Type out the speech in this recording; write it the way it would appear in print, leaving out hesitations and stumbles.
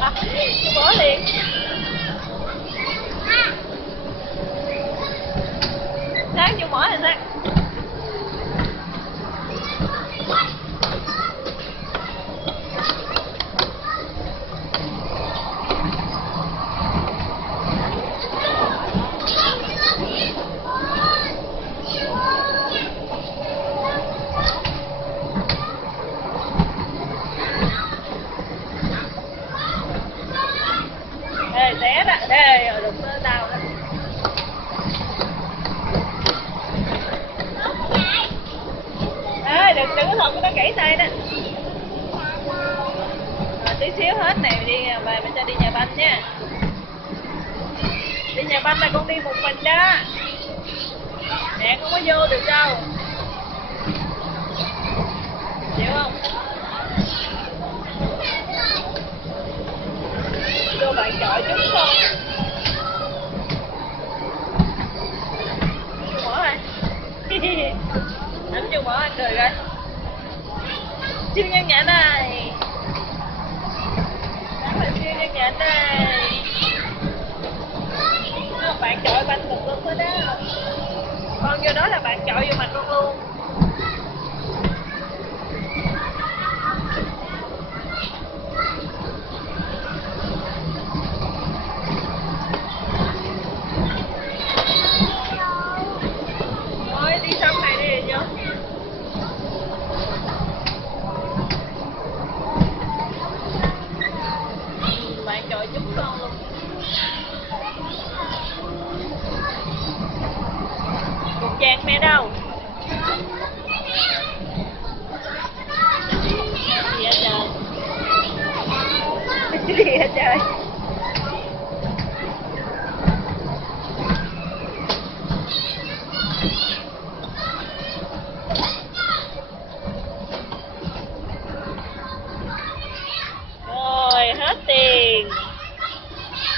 Chú bỏ liền. Sáng chú bỏ rồi Sáng. Ê, té đó, ê, rồi đụng tới tao đó. Ê, đừng có thọc nó gãy tay đó. Rồi tí xíu hết này đi, bà cho đi nhà banh nha. Đi nhà banh là con đi một mình đó. Mẹ không có vô được đâu. Chịu không? Vô bạn chọi chút không? Chú Mỏ hả? Nắm chú Mỏ ăn cười coi. Siêu nhân nhện đây. Đó là siêu nhân nhện đây. Bạn chọi banh tùm lum hết đó. Con vô đó là bạn chọi vô mặt con luôn. Thôi đi xong này đi vô. Bạn chọi chút con luôn. Cục vàng mẹ đâu? Gì vậy trời? Gì vậy trời?